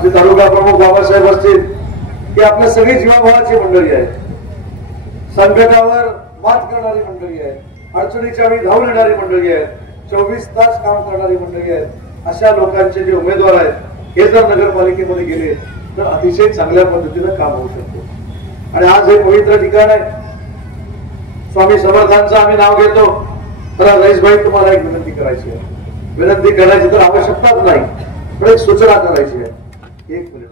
आमचे तालुका प्रमुख बाबासाहेब असतील की आपल्या सगळी जीवाभावाची मंडळी आहे, संकटावर मात करणारी मंडळी आहे, अडचणीच्या वेळी धावून येणारी मंडळी आहे, 24 तास काम करणारी मंडळी आहे. अशा लोकांचे जे उमेदवार आहेत हे जर नगरपालिकेमध्ये गेले तर अतिशय चांगल्या पद्धतीने काम होऊ शकतो. आणि आज हे पवित्र ठिकाण आहे, स्वामी समर्थांचं आम्ही नाव घेतो. तर रईसभाई तुम्हाला एक विनंती करायची आहे, विनंती करायची तर आवश्यकताच नाही, पण एक सूचना करायची आहे. एक मिनिट.